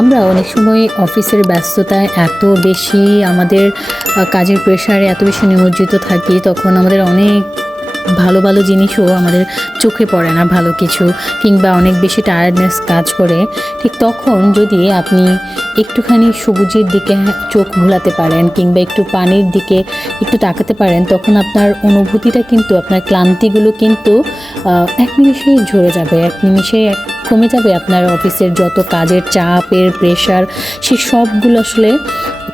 আমরা অনেক সময় অফিসের ব্যস্ততায় এত বেশি আমাদের কাজের প্রেশারে এত বেশি নিমজ্জিত থাকি, তখন আমাদের অনেক ভালো ভালো জিনিসও আমাদের চোখে পড়ে না, ভালো কিছু কিংবা অনেক বেশি টায়ার্ডনেস কাজ করে। ঠিক তখন যদি আপনি একটুখানি সবুজের দিকে চোখ ভোলাতে পারেন কিংবা একটু পানির দিকে একটু তাকাতে পারেন, তখন আপনার অনুভূতিটা কিন্তু, আপনার ক্লান্তিগুলো কিন্তু এক নিমিষেই ঝরে যাবে, এক নিমিষে কমে যাবে। আপনার অফিসের যত কাজের চাপের প্রেশার, সে সবগুলো আসলে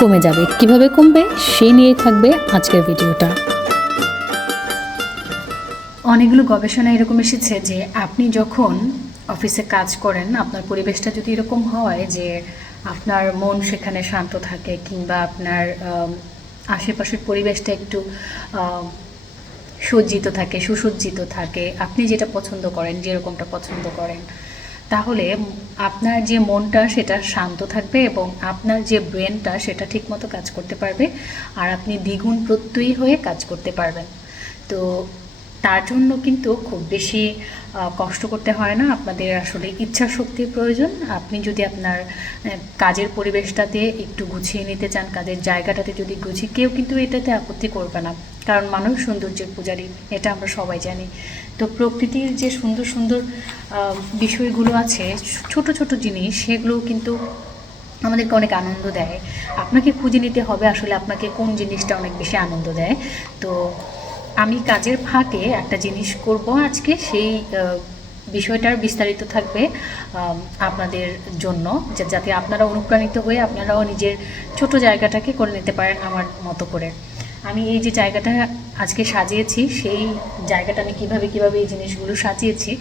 কমে যাবে। কিভাবে কমবে সেই নিয়ে থাকবে আজকের ভিডিওটা। অনেকগুলো গবেষণা এরকম এসেছে যে আপনি যখন অফিসে কাজ করেন, আপনার পরিবেশটা যদি এরকম হয় যে আপনার মন সেখানে শান্ত থাকে কিংবা আপনার আশেপাশের পরিবেশটা একটু সজ্জিত থাকে, সুসজ্জিত থাকে, আপনি যেটা পছন্দ করেন, যেরকমটা পছন্দ করেন, তাহলে আপনার যে মনটা সেটা শান্ত থাকবে এবং আপনার যে ব্রেনটা সেটা ঠিকমতো কাজ করতে পারবে, আর আপনি দ্বিগুণ প্রত্যয়ী হয়ে কাজ করতে পারবেন। তো তার জন্য কিন্তু খুব বেশি কষ্ট করতে হয় না, আপনাদের আসলে ইচ্ছা শক্তির প্রয়োজন। আপনি যদি আপনার কাজের পরিবেশটাতে একটু গুছিয়ে নিতে চান, কাজের জায়গাটাতে যদি গুছিয়ে, কেউ কিন্তু এটাতে আপত্তি করবে না, কারণ মানুষ সৌন্দর্যের পূজারী, এটা আমরা সবাই জানি। তো প্রকৃতির যে সুন্দর সুন্দর বিষয়গুলো আছে, ছোট ছোট জিনিস, সেগুলো কিন্তু আমাদেরকে অনেক আনন্দ দেয়। আপনাকে খুঁজে নিতে হবে আসলে আপনাকে কোন জিনিসটা অনেক বেশি আনন্দ দেয়। তো আমি কাজের ফাঁকে একটা জিনিস করব আজকে, সেই বিষয়টার বিস্তারিত থাকবে আপনাদের জন্য, যাতে আপনারা অনুপ্রাণিত হয়ে আপনারাও নিজের ছোট জায়গাটাকে করে নিতে পারেন আমার মতো করে। আমি এই যে জায়গাটা আজকে সাজিয়েছি, সেই জায়গাটা আমি কীভাবে এই জিনিসগুলো সাজিয়েছি,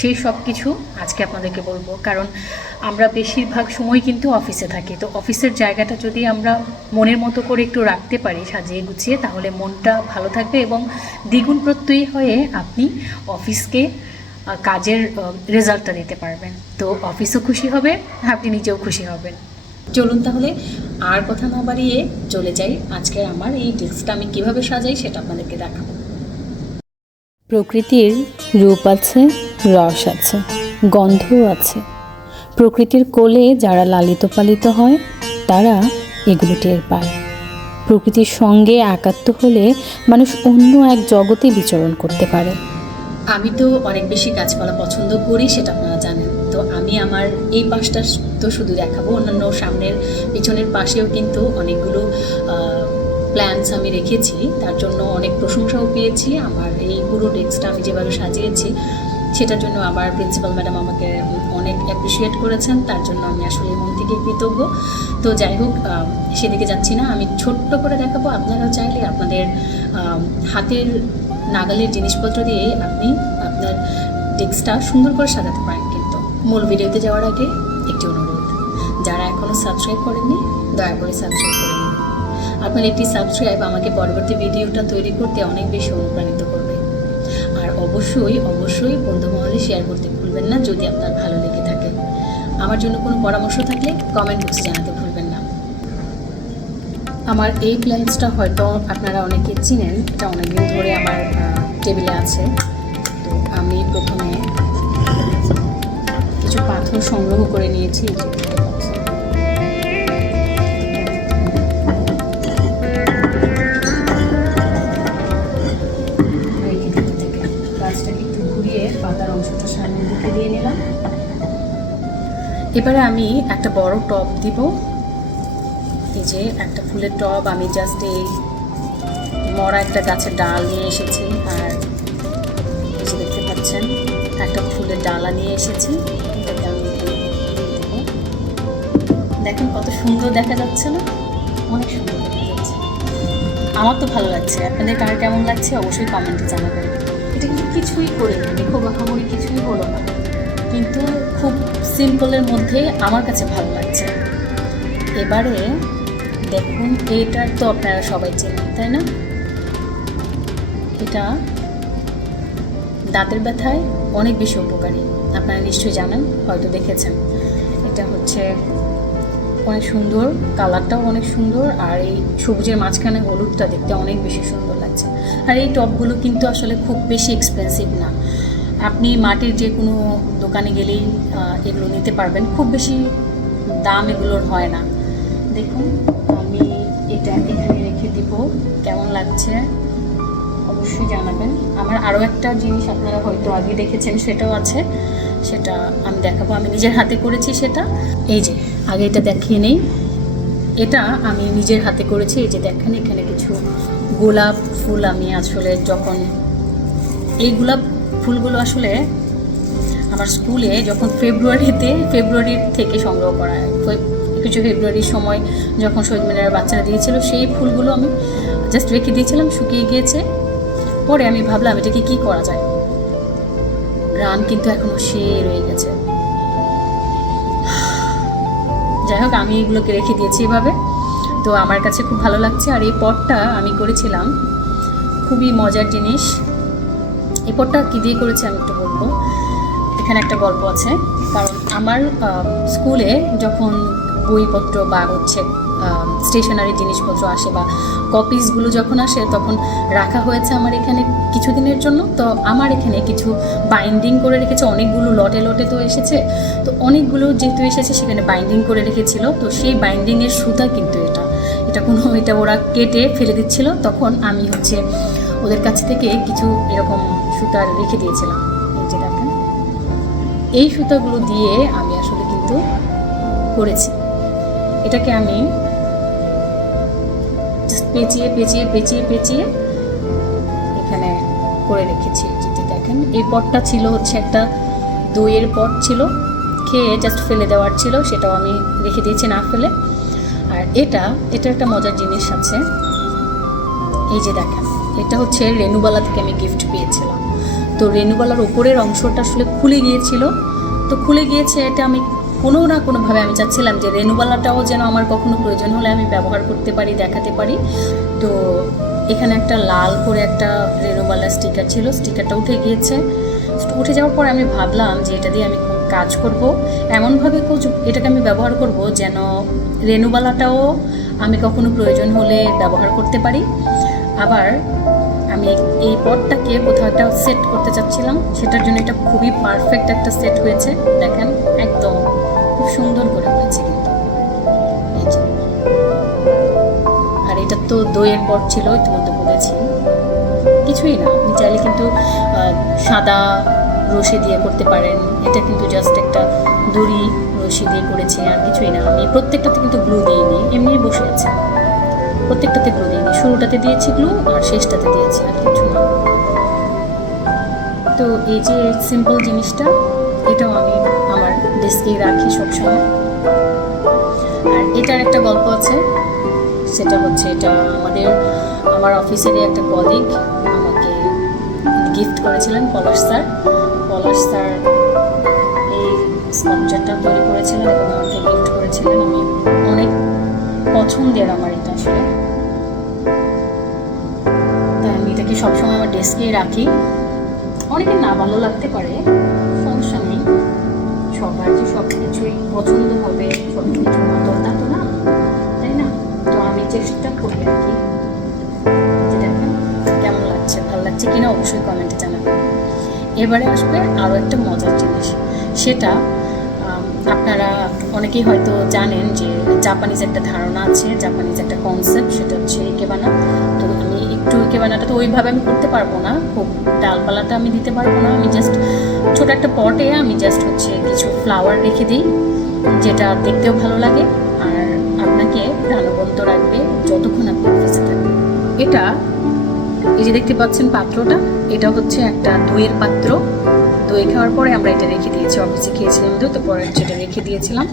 সেই সব কিছু আজকে আপনাদেরকে বলবো। কারণ আমরা বেশিরভাগ সময় কিন্তু অফিসে থাকি, তো অফিসের জায়গাটা যদি আমরা মনের মতো করে একটু রাখতে পারি সাজিয়ে গুছিয়ে, তাহলে মনটা ভালো থাকবে এবং দ্বিগুণ প্রত্যয়ী হয়ে আপনি অফিসকে কাজের রেজাল্টটা দিতে পারবেন। তো অফিসও খুশি হবে, আপনি নিজেও খুশি হবেন। চলুন তাহলে আর কথা না বাড়িয়ে চলে যাই আজকের আমার এই ডেস্কটা আমি কিভাবে সাজাই সেটা আপনাদেরকে দেখাবো। প্রকৃতির রূপ আছে, রস আছে, গন্ধও আছে। প্রকৃতির কোলে যারা লালিত পালিত হয় তারা এগুলো টের পায়। প্রকৃতির সঙ্গে একাত্ম হলে মানুষ অন্য এক জগতে বিচরণ করতে পারে। আমি তো অনেক বেশি গাছপালা পছন্দ করি, সেটা আপনারা জানেন। তো আমি আমার এই পাশটা তো শুধু দেখাবো, অন্যান্য সামনের পিছনের পাশেও কিন্তু অনেকগুলো প্ল্যান্টস আমি রেখেছি, তার জন্য অনেক প্রশংসাও পেয়েছি। আমার এই পুরো ডেস্কটা আমি যেভাবে সাজিয়েছি সেটার জন্য আমার প্রিন্সিপাল ম্যাডাম আমাকে অনেক অ্যাপ্রিসিয়েট করেছেন, তার জন্য আমি আসলে মন থেকে কৃতজ্ঞ। তো যাই হোক, সেদিকে যাচ্ছি না, আমি ছোট্ট করে দেখাবো। আপনারাও চাইলে আপনাদের হাতের নাগালের জিনিসপত্র দিয়ে আপনি আপনার ডেস্কটা সুন্দর করে সাজাতে পারেন। কিন্তু মূল ভিডিওতে যাওয়ার আগে একটি অনুরোধ, যারা এখনও সাবস্ক্রাইব করেননি দয়া করে সাবস্ক্রাইব করে নিন। আপনার একটি সাবস্ক্রাইব আমাকে পরবর্তী ভিডিওটা তৈরি করতে অনেক বেশি অনুপ্রাণিত করবে। আর অবশ্যই বন্ধু মহলে শেয়ার করতে ভুলবেন না যদি আপনার ভালো লেগে থাকে। আমার জন্য কোনো পরামর্শ থাকলে কমেন্ট বক্সে জানাতে ভুলবেন না। আমার এই প্ল্যান্টসটা হয়তো আপনারা অনেকে চিনেন, এটা অনেকদিন ধরে আমার টেবিলে আছে। তো আমি প্রথমে কিছু পাথর সংগ্রহ করে নিয়েছি। গাছটাকে একটু ঘুরিয়ে পাতার অংশটা সামনের দিকে দিয়ে নিলাম। এবারে আমি একটা বড় টব দিব। এই যে একটা ফুলের টব, আমি জাস্ট এই মরা একটা গাছের ডাল নিয়ে এসেছি, আর এই যে দেখতে পাচ্ছেন একটা ফুলের ডালা নিয়ে এসেছি। এটাকে আমি দেবো। দেখেন কত সুন্দর দেখা যাচ্ছে না? অনেক সুন্দর দেখা যাচ্ছে, আমার তো ভালো লাগছে। আপনাদের কার কেমন লাগছে অবশ্যই কমেন্টে জানাবেন। এটা কিন্তু কিছুই করিনি, দেখো বাখামরি কিছুই হলো না, কিন্তু খুব সিম্পলের মধ্যে আমার কাছে ভালো লাগছে। এবারে দেখুন, এটার তো আপনারা সবাই চেনেন তাই না? এটা দাঁতের ব্যথায় অনেক বেশি উপকারী, আপনারা নিশ্চয়ই জানেন, হয়তো দেখেছেন। এটা হচ্ছে অনেক সুন্দর, কালারটাও অনেক সুন্দর, আর এই সবুজের মাঝখানে হলুদটা দেখতে অনেক বেশি সুন্দর লাগছে। আর এই টবগুলো কিন্তু আসলে খুব বেশি এক্সপেন্সিভ না, আপনি মাটির যে কোনো দোকানে গেলেই এগুলো নিতে পারবেন, খুব বেশি দাম এগুলোর হয় না। দেখুন আমি এটা এখানে রেখে দিব, কেমন লাগছে অবশ্যই জানাবেন। আমার আরও একটা জিনিস আপনারা হয়তো আগে দেখেছেন, সেটাও আছে, সেটা আমি দেখাবো। আমি নিজের হাতে করেছি সেটা। এই যে আগে এটা দেখিয়ে নেই, এটা আমি নিজের হাতে করেছি। এই যে দেখেন এখানে কিছু গোলাপ ফুল, আমি আসলে যখন এই গোলাপ ফুলগুলো আসলে আমার স্কুলে যখন ফেব্রুয়ারির থেকে সংগ্রহ করা হয়, কিছু ফেব্রুয়ারির সময় যখন শহীদ মিনারের বাচ্চারা দিয়েছিল, সেই ফুলগুলো আমি জাস্ট রেখে দিয়েছিলাম, শুকিয়ে গিয়েছে। পরে আমি ভাবলাম এটাকে কী করা যায়, গ্রান কিন্তু এখনও সে রয়ে গেছে। যাই হোক আমি এগুলোকে রেখে দিয়েছি এভাবে, তো আমার কাছে খুব ভালো লাগছে। আর এই পটটা আমি করেছিলাম, খুবই মজার জিনিস। এই পটটা কী দিয়ে করেছি আমি একটু বলবো। এখানে একটা গল্প আছে, কারণ আমার স্কুলে যখন বইপত্র বা হচ্ছে স্টেশনারি জিনিসপত্র আসে বা কপিসগুলো যখন আসে, তখন রাখা হয়েছে আমার এখানে কিছুদিনের জন্য। তো আমার এখানে কিছু বাইন্ডিং করে রেখেছে, অনেকগুলো লটে লটে তো এসেছে, তো অনেকগুলো যেহেতু এসেছে সেখানে বাইন্ডিং করে রেখেছিল। তো সেই বাইন্ডিংয়ের সুতা কিন্তু এটা ওরা কেটে ফেলে দিচ্ছিল। তখন আমি হচ্ছে ওদের কাছ থেকে কিছু এরকম সুতা রেখে দিয়েছিলাম। এই যে দেখেন, এই সুতাগুলো দিয়ে আমি আসলে কিন্তু করেছি। এটাকে আমি পেঁচিয়ে পেঁচিয়ে পেঁচিয়ে পেঁচিয়ে এখানে করে রেখেছি। যেটা দেখেন, এই পটটা ছিল হচ্ছে একটা দইয়ের পট ছিল, খেয়ে জাস্ট ফেলে দেওয়ার ছিল, সেটাও আমি রেখে দিয়েছি না ফেলে। আর এটা একটা মজার জিনিস আছে। এই যে দেখেন, এটা হচ্ছে রেনুবালা থেকে আমি গিফট পেয়েছিলাম। তো রেনুবালার ওপরের অংশটা আসলে খুলে গিয়েছিল, তো খুলে গিয়েছে। এটা আমি কোনো না কোনোভাবে আমি চাচ্ছিলাম যে রেনুবালাটাও যেন আমার কখনো প্রয়োজন হলে আমি ব্যবহার করতে পারি, দেখাতে পারি। তো এখানে একটা লাল করে একটা রেনুবালা স্টিকার ছিল, স্টিকারটা উঠে গিয়েছে। উঠে যাওয়ার পর আমি ভাবলাম যে এটা দিয়ে আমি কাজ করব, এমনভাবে এটাকে আমি ব্যবহার করব যেন রেনুবালাটাও আমি কখনো প্রয়োজন হলে ব্যবহার করতে পারি। আবার আমি এই পটটাকে কোথাও একটা সেট করতে চাচ্ছিলাম, সেটার জন্য এটা খুবই পারফেক্ট একটা সেট হয়েছে। দেখেন একদম খুব সুন্দর করে হয়েছে কিন্তু। এই যে, আর এটা তো দইয়ের পট ছিল, ইতিমধ্যে বলেছি। কিছুই না, আপনি চাইলে কিন্তু সাদা রশি দিয়ে করতে পারেন। এটা কিন্তু জাস্ট একটা দড়ি রশি দিয়ে করেছি, আর কিছুই না। আমি প্রত্যেকটাতে কিন্তু গ্লু দিইনি, এমনি বসে আছে। প্রত্যেকটাতে গ্লু দিইনি, শুরুটাতে দিয়েছি গ্লু আর শেষটাতে দিয়েছি, আর কিছু না। তো এই যে সিম্পল জিনিসটা, এটাও আমি আমার ডেস্কে রাখি সবসময়। আর এটার একটা গল্প আছে, সেটা হচ্ছে এটা আমার অফিসেরই একটা কলিগ আমাকে গিফট করেছিলেন। পলাশ স্যার এই স্কাল্পচারটা তৈরি করেছিলেন এবং আমাকে গিফট করেছিলেন। আমি অনেক পছন্দের আমার এটা আসলে, তাই আমি এটাকে সবসময় আমার ডেস্কেই রাখি। অনেকের না ভালো লাগতে পারে, সমস্যা নেই, সবার যে সব কিছুই পছন্দ হবে সব কিছু মতো তা তো না, তাই না? তো আমি চেষ্টা করি আর কি। দেখেন কেমন লাগছে, ভালো লাগছে কিনা অবশ্যই কমেন্টে জানাবেন। এবারে আসবে আরও একটা মজার জিনিস, সেটা আপনারা অনেকেই হয়তো জানেন যে জাপানিজ একটা ধারণা আছে, জাপানিজ একটা কনসেপ্ট, সেটা হচ্ছে ইকেবানা। তো আমি একটু ইকেবানাটা তো ওইভাবে আমি করতে পারবো না, খুব ডালপালাটা আমি দিতে পারবো না। আমি জাস্ট ছোটো একটা পটে আমি জাস্ট হচ্ছে কিছু ফ্লাওয়ার রেখে দিই, যেটা দেখতেও ভালো লাগে আর আপনাকে প্রাণবন্ত রাখবে যতক্ষণ আপনি অফিসে থাকবেন। এটা এই যে দেখতে পাচ্ছেন পাত্রটা, এটা হচ্ছে একটা দইয়ের পাত্র। দই খাওয়ার পরে আমরা এটা রেখে দিয়েছি, অফিসে খেয়েছিলাম তো পরে সেটা রেখে দিয়েছিলাম।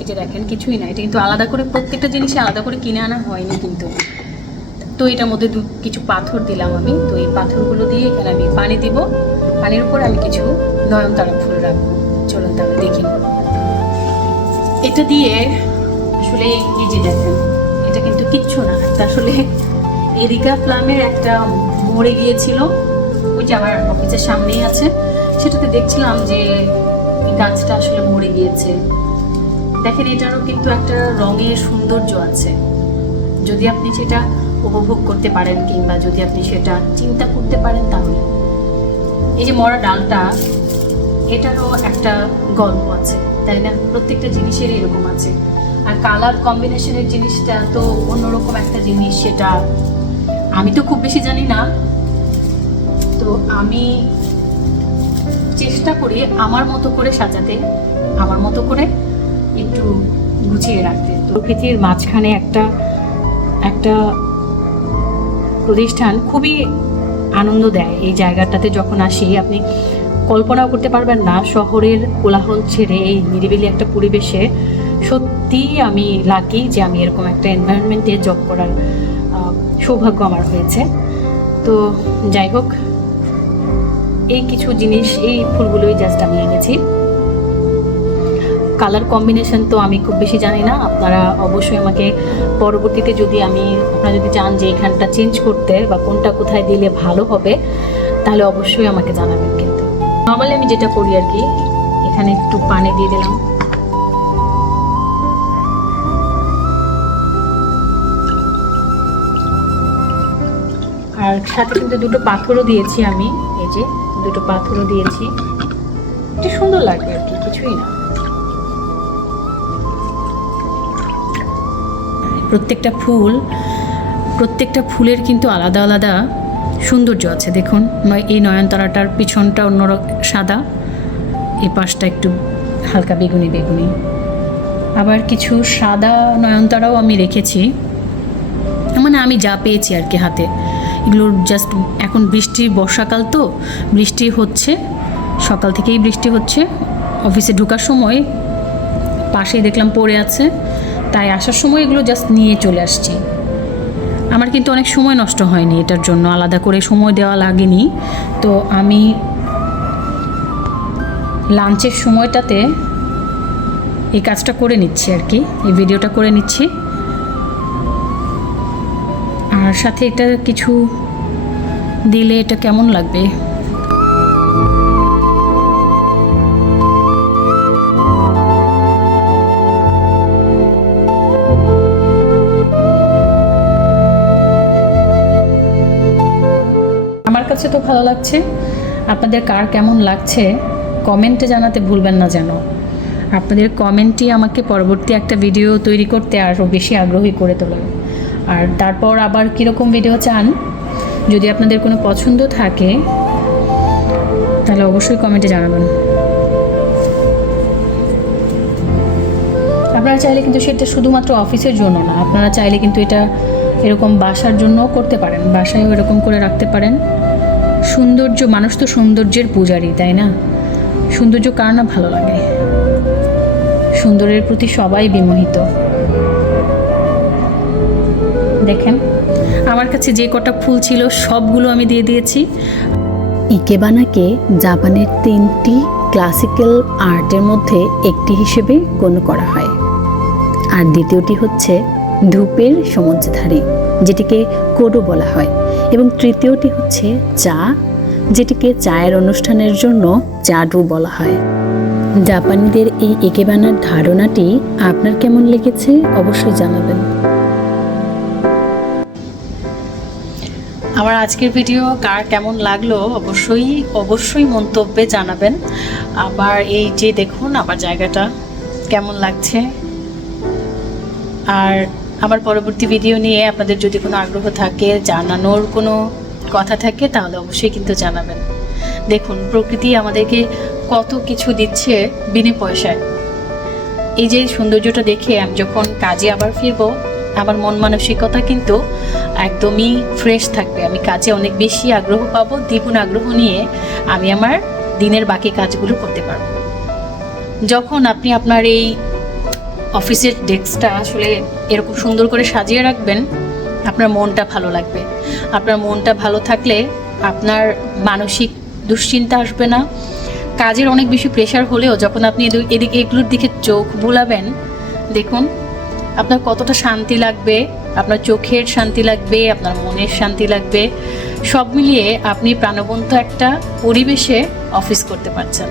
এটা দেখেন কিছুই না, এটা কিন্তু আলাদা করে প্রত্যেকটা জিনিসে আলাদা করে কিনে আনা হয়নি কিন্তু। তো এটার মধ্যে কিছু পাথর দিলাম আমি। তো এই পাথরগুলো দিয়ে এখানে আমি পানি দিব, পানির উপরে আমি কিছু নয়নতারা ফুল রাখবো। চলুন তাহলে দেখি। এটা দিয়ে আসলে এই যে দেখেন, এটা কিন্তু কিচ্ছু না, এটা আসলে এরিকা প্লামের একটা মরে গিয়েছিল, ওই যে আমার অফিসের সামনেই আছে। সেটাতে দেখছিলাম যে গাছটা আসলে মরে গিয়েছে। দেখেন এটারও কিন্তু একটা রঙের সৌন্দর্য আছে, যদি আপনি সেটা উপভোগ করতে পারেন কিংবা যদি আপনি সেটা চিন্তা করতে পারেন তাহলে। এই যে মরা ডালটা, এটারও একটা গল্প আছে। তাই না? প্রত্যেকটা জিনিসের এরকম আছে। আর কালার কম্বিনেশনের জিনিসটা তো অন্যরকম একটা জিনিস, সেটা আমি তো খুব বেশি জানি না। তো আমি চেষ্টা করি আমার মতো করে সাজাতে, আমার মতো করে একটু গুছিয়ে রাখতে। প্রকৃতির মাঝখানে একটা প্রতিষ্ঠান খুবই আনন্দ দেয়। এই জায়গাটাতে যখন আসি আপনি কল্পনাও করতে পারবেন না, শহরের কোলাহল ছেড়ে এই নিরিবিলি একটা পরিবেশে সত্যিই আমি লাকি যে আমি এরকম একটা এনভায়রনমেন্টে জব করার সৌভাগ্য আমার হয়েছে। তো যাই হোক, এই কিছু জিনিস, এই ফুলগুলোই জাস্ট আমি এনেছি। কালার কম্বিনেশন তো আমি খুব বেশি জানি না, আপনারা অবশ্যই আমাকে পরবর্তীতে আপনারা যদি চান যে এখানটা চেঞ্জ করতে বা কোনটা কোথায় দিলে ভালো হবে, তাহলে অবশ্যই আমাকে জানাবেন। কিন্তু নর্মালি আমি যেটা করি আর কি, এখানে একটু পানি দিয়ে দিলাম, আর সাথে কিন্তু দুটো পাথরও দিয়েছি আমি। এই যে দুটো পাথরও দিয়েছি, এটা সুন্দর লাগবে আর কি, কিছুই না। প্রত্যেকটা ফুলের কিন্তু আলাদা আলাদা সৌন্দর্য আছে। দেখুন, এই নয়নতারাটার পিছনটা অন্যরকম সাদা, এই পাশটা একটু হালকা বেগুনি বেগুনি, আবার কিছু সাদা নয়নতারাও আমি রেখেছি। মানে আমি যা পেয়েছি আর কি হাতে, এগুলোর জাস্ট এখন বর্ষাকাল তো বৃষ্টি হচ্ছে, সকাল থেকেই বৃষ্টি হচ্ছে। অফিসে ঢোকার সময় পাশেই দেখলাম পড়ে আছে, তাই আসার সময় এগুলো জাস্ট নিয়ে চলে আসছি। আমার কিন্তু অনেক সময় নষ্ট হয়নি, এটার জন্য আলাদা করে সময় দেওয়া লাগেনি। তো আমি লাঞ্চের সময়টাতে এই কাজটা করে নিচ্ছি আর কি, এই ভিডিওটা করে নিচ্ছি। আর সাথে এটা কিছু দিলে এটা কেমন লাগবে। আমার কাছে তো ভালো লাগছে, আপনাদের কার কেমন লাগছে কমেন্টে জানাতে ভুলবেন না যেন। আপনাদের কমেন্টই আমাকে পরবর্তী একটা ভিডিও তৈরি করতে আরও বেশি আগ্রহী করে তোলে। আর তারপর আবার কীরকম ভিডিও চান, যদি আপনাদের কোনো পছন্দ থাকে তাহলে অবশ্যই কমেন্টে জানাবেন। আপনারা চাইলে কিন্তু সেটা শুধুমাত্র অফিসের জন্য না, আপনারা চাইলে কিন্তু এটা এরকম বাসার জন্যও করতে পারেন, বাসায়ও এরকম করে রাখতে পারেন। সৌন্দর্য, মানুষ তো সৌন্দর্যের পূজারী, তাই না? সৌন্দর্য কার না ভালো লাগে? সুন্দরের প্রতি সবাই বিমোহিত। দেখেন, আমার কাছে যে কটা ফুল ছিল সবগুলো আমি দিয়ে দিয়েছি। ইকেবানাকে জাপানের 3টি ক্লাসিক্যাল আর্টের মধ্যে একটি হিসেবে গণ্য করা হয়। আর দ্বিতীয়টি হচ্ছে ধূপের সমুজ্জধারী, যেটিকে কোডো বলা হয়, এবং তৃতীয়টি হচ্ছে চা, যেটিকে চায়ের অনুষ্ঠানের জন্য চাডু বলা হয়। জাপানিদের এই ইকেবানার ধারণাটি আপনার কেমন লেগেছে অবশ্যই জানাবেন। আমার আজকের ভিডিও কার কেমন লাগলো অবশ্যই মন্তব্যে জানাবেন। আবার এই যে দেখুন আমার জায়গাটা কেমন লাগছে। আর আমার পরবর্তী ভিডিও নিয়ে আপনাদের যদি কোনো আগ্রহ থাকে, জানানোর কোনো কথা থাকে, তাহলে অবশ্যই কিন্তু জানাবেন। দেখুন, প্রকৃতি আমাদেরকে কত কিছু দিচ্ছে বিনা পয়সায়। এই যে সৌন্দর্যটা দেখে আমি যখন কাজে আবার ফিরবো, আমার মন মানসিকতা কিন্তু একদমই ফ্রেশ থাকবে। আমি কাজে অনেক বেশি আগ্রহ পাবো, দ্বিগুণ আগ্রহ নিয়ে আমি আমার দিনের বাকি কাজগুলো করতে পারবো। যখন আপনি আপনার এই অফিসের ডেস্কটা আসলে এরকম সুন্দর করে সাজিয়ে রাখবেন, আপনার মনটা ভালো লাগবে। আপনার মনটা ভালো থাকলে আপনার মানসিক দুশ্চিন্তা আসবে না। কাজের অনেক বেশি প্রেশার হলেও যখন আপনি এগুলোর দিকে চোখ বুলাবেন, দেখুন আপনার কতটা শান্তি লাগবে, আপনার চোখের শান্তি লাগবে, আপনার মনের শান্তি লাগবে। সব মিলিয়ে আপনি প্রাণবন্ত একটা পরিবেশে অফিস করতে পারছেন।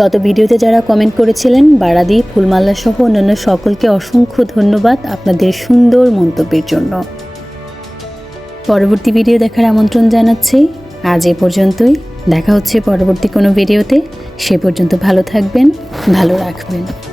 গত ভিডিওতে যারা কমেন্ট করেছিলেন, বারাদি, ফুলমালা সহ অন্যান্য সকলকে অসংখ্য ধন্যবাদ আপনাদের সুন্দর মন্তব্যের জন্য। পরবর্তী ভিডিও দেখার আমন্ত্রণ জানাচ্ছি। আজ এ পর্যন্তই। দেখা হচ্ছে পরবর্তী কোনো ভিডিওতে। সে পর্যন্ত ভালো থাকবেন, ভালো রাখবেন।